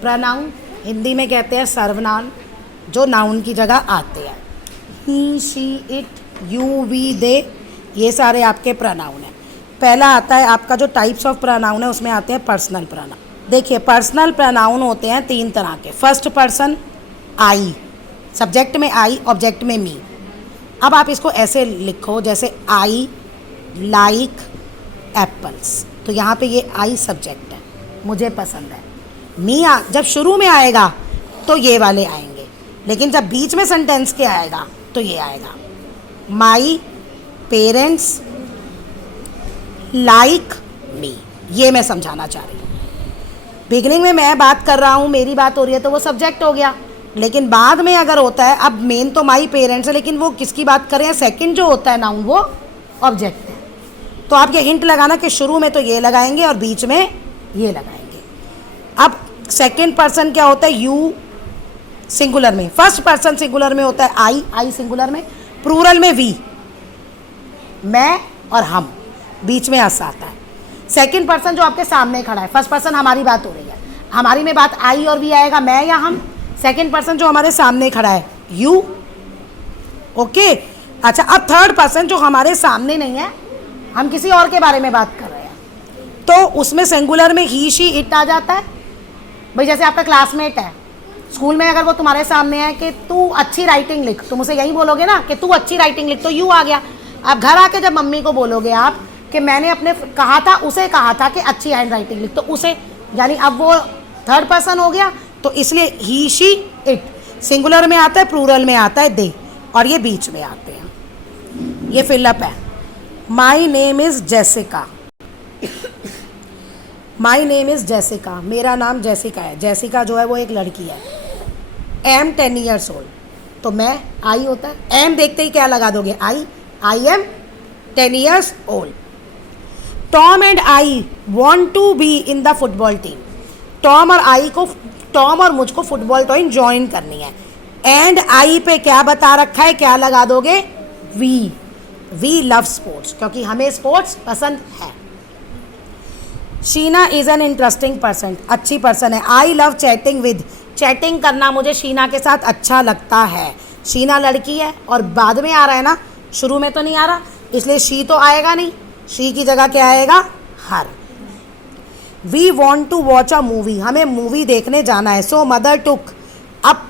Pronoun Hindi में कहते हैं सर्वनाम, जो नाउन की जगह आते हैं। ही, शी, इट, यू, वी, दे, ये सारे आपके प्रनाउन हैं। पहला आता है आपका जो टाइप्स ऑफ प्रनाउन है, उसमें आते हैं पर्सनल प्रनाउन। देखिए पर्सनल प्रनाउन होते हैं 3 तरह के। फर्स्ट पर्सन आई, सब्जेक्ट में आई, ऑब्जेक्ट में मी। अब आप इसको ऐसे लिखो जैसे आई लाइक एप्पल्स, तो यहाँ पे ये आई सब्जेक्ट है, मुझे पसंद है। मी जब शुरू में आएगा तो ये वाले आएंगे, लेकिन जब बीच में सेंटेंस के आएगा तो ये आएगा। माई पेरेंट्स लाइक मी, ये मैं समझाना चाह रही हूँ। बिगनिंग में मैं बात कर रहा हूँ, मेरी बात हो रही है, तो वो सब्जेक्ट हो गया। लेकिन बाद में अगर होता है, अब मेन तो माई पेरेंट्स है, लेकिन वो किसकी बात कर रहे हैं, सेकंड जो होता है नाउन वो ऑब्जेक्ट है। तो आप ये हिंट लगाना कि शुरू में तो ये लगाएंगे और बीच में ये लगाएंगे। अब सेकंड पर्सन क्या होता है, यू सिंगुलर में। फर्स्ट पर्सन सिंगुलर में होता है आई, आई सिंगुलर में। प्लूरल में वी, मैं और हम, बीच में अस आता है। सेकंड पर्सन जो आपके सामने खड़ा है, फर्स्ट पर्सन हमारी बात हो रही है, हमारी में बात आई और वी आएगा, मैं या हम। सेकंड पर्सन जो हमारे सामने खड़ा है यू, ओके। अच्छा, अब थर्ड पर्सन जो हमारे सामने नहीं है, हम किसी और के बारे में बात कर रहे हैं, तो उसमें सिंगुलर में ही, शी, इट आ जाता है। भाई जैसे आपका क्लासमेट है स्कूल में, अगर वो तुम्हारे सामने है कि तू अच्छी राइटिंग लिख, तुम उसे यही बोलोगे ना कि तू अच्छी राइटिंग लिख, तो यू आ गया। अब घर आके जब मम्मी को बोलोगे आप कि मैंने अपने कहा था, उसे कहा था कि अच्छी हैंड राइटिंग लिख, तो उसे, यानी अब वो थर्ड पर्सन हो गया। तो इसलिए ही, शी, इट सिंगुलर में आता है, प्लूरल में आता है दे, और ये बीच में आते हैं। ये फिलअप है। My name is Jessica, my name is Jessica, मेरा नाम जेसिका है। जेसिका जो है वो एक लड़की है। एम 10 ईयर्स ओल्ड, तो मैं आई होता है, एम देखते ही क्या लगा दोगे, I am 10 years old. Tom and I want to be in the football team, Tom और आई को, टॉम और मुझको फुटबॉल टीम ज्वाइन करनी है। एंड आई पे क्या बता रखा है, क्या लगा दोगे, वी लव स्पोर्ट्स, क्योंकि हमें स्पोर्ट्स पसंद है। Sheena is an interesting person, अच्छी पर्सन है। I love chatting with, chatting करना मुझे शीना के साथ अच्छा लगता है। शीना लड़की है और बाद में आ रहा है ना, शुरू में तो नहीं आ रहा, इसलिए शी तो आएगा नहीं, शी की जगह क्या आएगा, her. We want to watch a movie, हमें मूवी देखने जाना है। सो मदर टुक, अब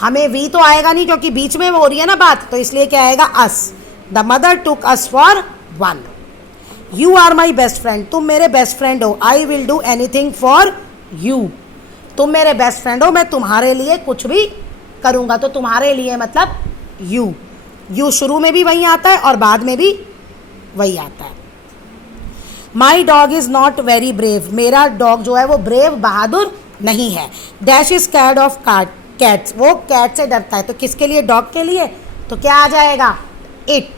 हमें वी तो आएगा नहीं क्योंकि बीच में हो रही है ना बात, तो इसलिए क्या आएगा, us. The mother took us for one. You are my best friend, तुम मेरे बेस्ट फ्रेंड हो। I will do anything for you, तुम मेरे बेस्ट फ्रेंड हो, मैं तुम्हारे लिए कुछ भी करूँगा। तो तुम्हारे लिए मतलब यू शुरू में भी वही आता है और बाद में भी वही आता है। My dog is not very brave, मेरा डॉग जो है वो ब्रेव, बहादुर नहीं है। Dash is scared of cats, वो कैट से डरता है। तो किसके लिए, डॉग के लिए, तो क्या आ जाएगा, इट।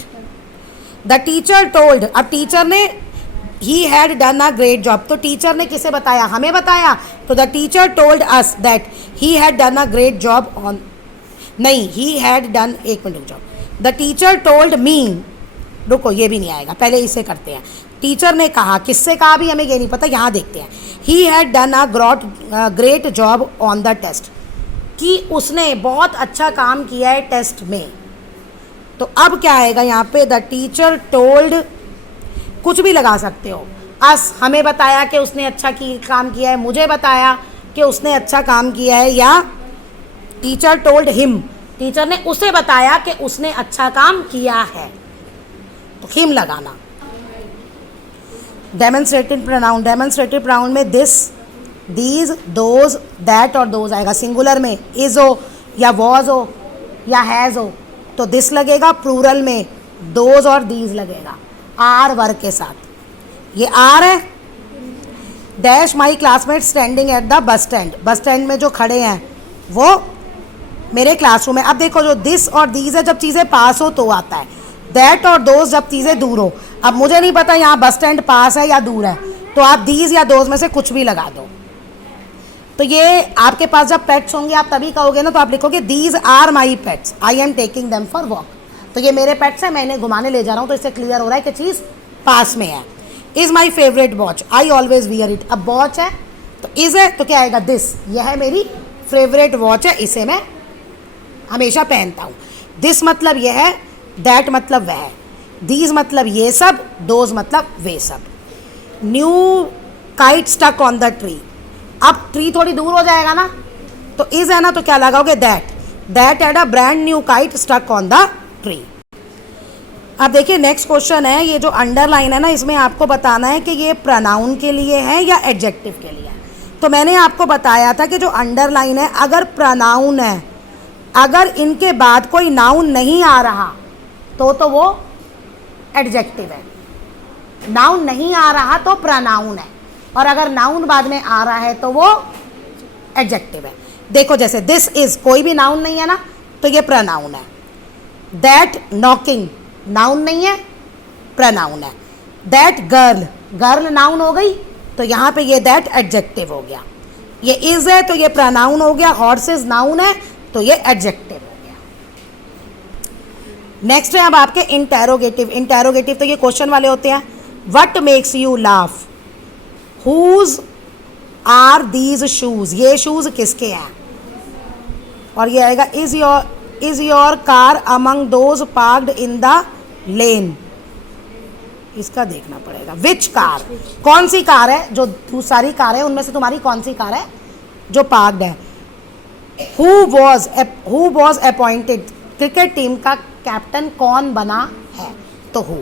द टीचर टोल्ड, अब टीचर ने, ही had done a great job, तो टीचर ने किसे बताया, हमें बताया। तो the teacher told us that he had done a great job on, नहीं, ही हैड डन, एक मिनट रुक जाओ। द टीचर टोल्ड मी, रुको ये भी नहीं आएगा, पहले इसे करते हैं। टीचर ने कहा, किससे कहा भी हमें ये नहीं पता, यहाँ देखते हैं। He had done a great job on the test, कि उसने बहुत अच्छा काम किया है टेस्ट में। तो अब क्या आएगा यहाँ पे, द टीचर टोल्ड, कुछ भी लगा सकते हो। अस, हमें बताया कि उसने अच्छा काम किया है, मुझे बताया कि उसने अच्छा काम किया है, या टीचर टोल्ड हिम, टीचर ने उसे बताया कि उसने अच्छा काम किया है, तो हिम लगाना। डेमोन्स्ट्रेटिव प्रोनाउन, डेमोन्स्ट्रेटिव प्रोनाउन में दिस, दीज, दोज, दैट और दोज आएगा। सिंगुलर में इज हो या वॉज हो या हैज़ हो तो दिस लगेगा, प्लूरल में दोज और दीज लगेगा, आर वर्ग के साथ। ये आर है। Dash my classmate standing at the bus stand, bus stand में जो खड़े हैं वो मेरे क्लासरूम में। अब देखो जो दिस और दीज है, जब चीज़ें पास हो तो आता है। दैट और दोज जब चीज़ें दूर हो। अब मुझे नहीं पता यहाँ बस स्टैंड पास है या दूर है, तो आप दीज या दोज में से कुछ भी लगा दो। तो ये आपके पास जब पेट्स होंगे आप तभी कहोगे ना, तो आप लिखोगे these are my pets, I am taking them for walk. तो ये मेरे पेट्स हैं, मैं इन्हें घुमाने ले जा रहा हूँ, तो इससे क्लियर हो रहा है कि चीज़ पास में है। Is my favourite watch, I always wear it. अब वॉच है, तो इज है तो क्या आएगा दिस, यह है मेरी फेवरेट वॉच है, इसे मैं हमेशा पहनता हूँ। दिस मतलब यह है, दैट मतलब वह है, दीज मतलब ये सब, दोज मतलब वे सब। New kite stuck on the tree, अब ट्री थोड़ी दूर हो जाएगा ना, तो इज है ना तो क्या लगाओगे that, that had a brand new kite stuck on the tree. अब देखिए नेक्स्ट क्वेश्चन है, ये जो अंडरलाइन है ना, इसमें आपको बताना है कि ये प्रोनाउन के लिए है या एडजेक्टिव के लिए है। तो मैंने आपको बताया था कि जो अंडरलाइन है, अगर प्रोनाउन है, अगर इनके बाद कोई नाउन नहीं आ रहा तो वो एडजेक्टिव है, नाउन नहीं आ रहा तो प्रोनाउन है, और अगर नाउन बाद में आ रहा है तो वो एडजेक्टिव है। देखो जैसे दिस इज, कोई भी नाउन नहीं है ना, तो ये प्रोनाउन है। दैट नॉकिंग, नाउन नहीं है, प्रोनाउन है। दैट गर्ल, गर्ल नाउन हो गई, तो यहाँ पे ये दैट एडजेक्टिव हो गया। ये इज है तो ये प्रोनाउन हो गया, हॉर्सेस नाउन है तो ये एडजेक्टिव हो गया। नेक्स्ट है अब आपके इंटेरोगेटिव। इंटेरोगेटिव तो ये क्वेश्चन वाले होते हैं। What makes you laugh, whose are these shoes, ये शूज किसके हैं, और ये आएगा is your car among those parked in the lane, इसका देखना पड़ेगा। विच कार, कौन सी कार है, जो सारी कार है उनमें से तुम्हारी कौन सी कार है जो पार्क्ड है। Who was appointed, cricket team का कैप्टन कौन बना है, तो हु।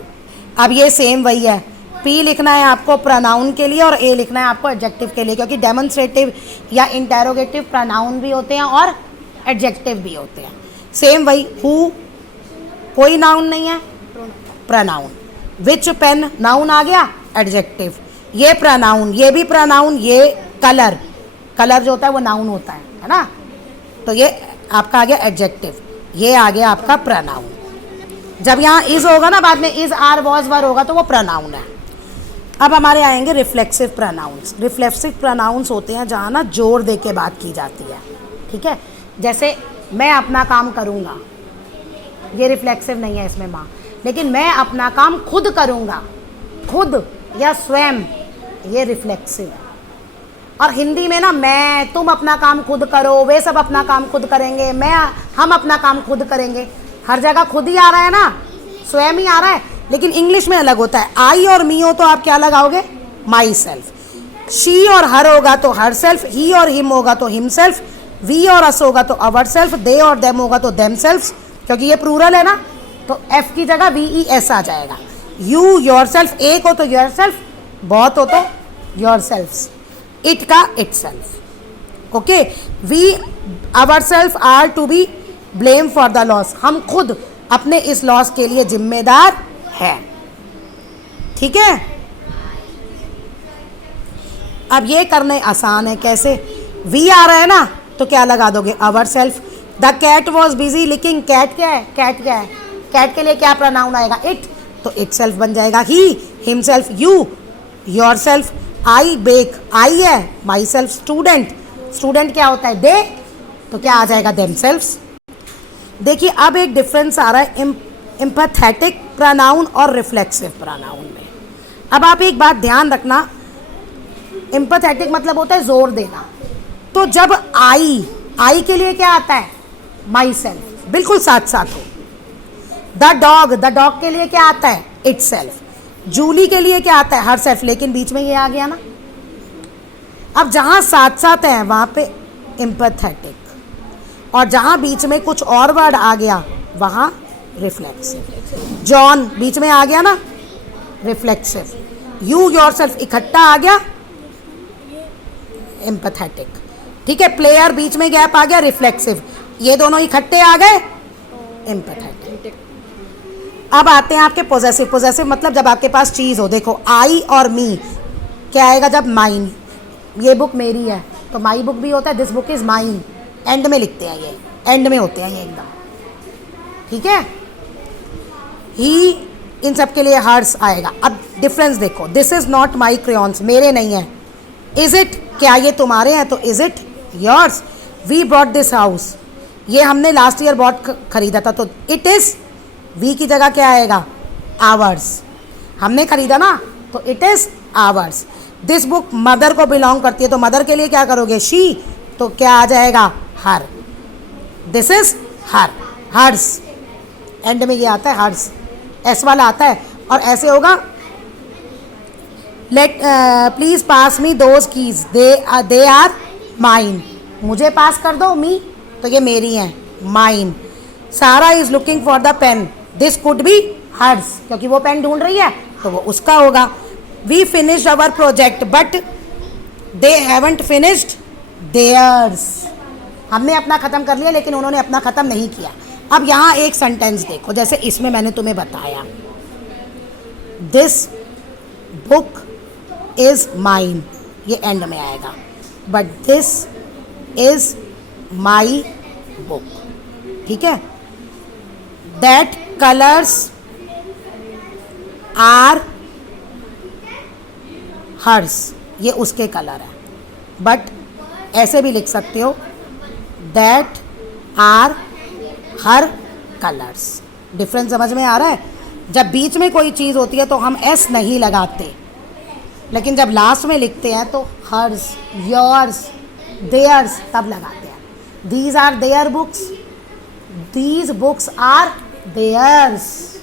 अब ये सेम वही है, पी लिखना है आपको प्रोनाउन के लिए और ए लिखना है आपको एडजेक्टिव के लिए, क्योंकि डेमोन्स्ट्रेटिव या इंटेरोगेटिव प्रोनाउन भी होते हैं और एडजेक्टिव भी होते हैं। सेम वही, हु कोई नाउन नहीं है, प्रोनाउन। विच पेन, नाउन आ गया, एडजेक्टिव। ये प्रोनाउन, ये भी प्रोनाउन। ये कलर, कलर जो होता है वो नाउन होता है ना, तो ये आपका आ गया एडजेक्टिव, ये आ गया आपका प्रोनाउन। जब यहाँ इज होगा ना, बाद में इज आर वॉज वर होगा तो वो प्रोनाउन है। अब हमारे आएंगे रिफ्लेक्सिव प्रोनाउंस। रिफ्लेक्सिव प्रोनाउंस होते हैं जहाँ ना जोर दे के बात की जाती है, ठीक है। जैसे मैं अपना काम करूँगा, ये रिफ्लेक्सिव नहीं है इसमें माँ, लेकिन मैं अपना काम खुद करूँगा, खुद या स्वयं, ये रिफ्लेक्सिव है। और हिंदी में ना मैं, तुम अपना काम खुद करो, वे सब अपना काम खुद करेंगे, हम अपना काम खुद करेंगे, हर जगह खुद ही आ रहा है ना, स्वयं ही आ रहा है। लेकिन इंग्लिश में अलग होता है, आई और मी हो तो आप क्या लगाओगे, माई सेल्फ। शी और हर होगा तो हर सेल्फ, ही और हिम होगा तो हिम सेल्फ, वी और अस होगा तो अवर सेल्फ, दे और देम होगा तो देम सेल्फ, क्योंकि ये प्लूरल है ना, तो एफ की जगह वी ई एस आ जाएगा। यू योर सेल्फ, एक हो तो योर सेल्फ, बहुत हो तो योर सेल्फ, इट का itself. Okay, we ourself are to be blame for the loss, हम खुद अपने इस लॉस के लिए जिम्मेदार है, ठीक है। अब ये करने आसान है, कैसे, वी आ रहा है ना तो क्या लगा दोगे, ourself. The cat was busy licking, cat क्या है, कैट क्या है, कैट के लिए क्या प्रोनाउन आएगा, इट, तो इट सेल्फ बन जाएगा। He himself, you yourself, I बेक, आई है, माई सेल्फ। स्टूडेंट, स्टूडेंट क्या होता है, दे, तो क्या आ जाएगा, देम सेल्फ्स। देखिए अब एक डिफरेंस आ रहा है एम्पैथेटिक प्रोनाउन और रिफ्लेक्सिव प्रोनाउन में। अब आप एक बात ध्यान रखना, एम्पैथेटिक मतलब होता है जोर देना, तो जब आई के लिए क्या आता है, माई सेल्फ, बिल्कुल साथ साथ हो। द डॉग के लिए क्या आता है, इट सेल्फ। जूली के लिए क्या आता है, हर सेल्फ, लेकिन बीच में ये आ गया ना। अब जहाँ साथ साथ है वहाँ पे एम्पैथेटिक, और जहाँ बीच में कुछ और वर्ड आ गया वहाँ रिफ्लेक्सिव। जॉन बीच में आ गया ना, रिफ्लेक्सिव। यू योर सेल्फ इकट्ठा आ गया, एम्पैथेटिक, ठीक है। प्लेयर बीच में गैप आ गया, रिफ्लेक्सिव। ये दोनों इकट्ठे आ गए, एम्पैथेटिक। अब आते हैं आपके पोजेसिव। पोजेसिव मतलब जब आपके पास चीज़ हो, देखो आई और मी क्या आएगा, जब माइन, ये बुक मेरी है तो माई बुक भी होता है, this book is mine, and में लिखते हैं, ये एंड में होते हैं ये एकदम, ठीक है। ही, इन सब के लिए हर्स आएगा। अब डिफरेंस देखो, this is not my crayons, मेरे नहीं है। इज इट, क्या ये तुम्हारे हैं, तो is it yours. We bought this house, ये हमने लास्ट ईयर बॉट खरीदा था, तो इट इज, वी की जगह क्या आएगा, आवर्स, हमने खरीदा ना, तो it is ours. This book mother को बिलोंग करती है, तो मदर के लिए क्या करोगे? शी, तो क्या आ जाएगा? Her. This is her, hers. End में ये आता है हर्स, एस वाला आता है। और ऐसे होगा, let please pass me those keys, they are mine. मुझे पास कर दो, मी, तो ये मेरी हैं, mine. Sara is looking for the pen, this could be hers, क्योंकि वो पेन ढूंढ रही है तो वो उसका होगा। We finish our project but they haven't finished theirs. हमने अपना ख़त्म कर लिया लेकिन उन्होंने अपना ख़त्म नहीं किया। अब यहाँ एक सेंटेंस देखो, जैसे इसमें मैंने तुम्हें बताया, दिस बुक इज माइन, ये एंड में आएगा, but this is my book, ठीक है। दैट कलर्स आर हर्स, ये उसके कलर है। बट ऐसे भी लिख सकते हो, that are her colours. Difference समझ में आ रहा है? जब बीच में कोई चीज़ होती है तो हम एस नहीं लगाते, लेकिन जब लास्ट में लिखते हैं तो हर्स, योर्स, देयर्स तब लगाते हैं। These are their books, these books are theirs.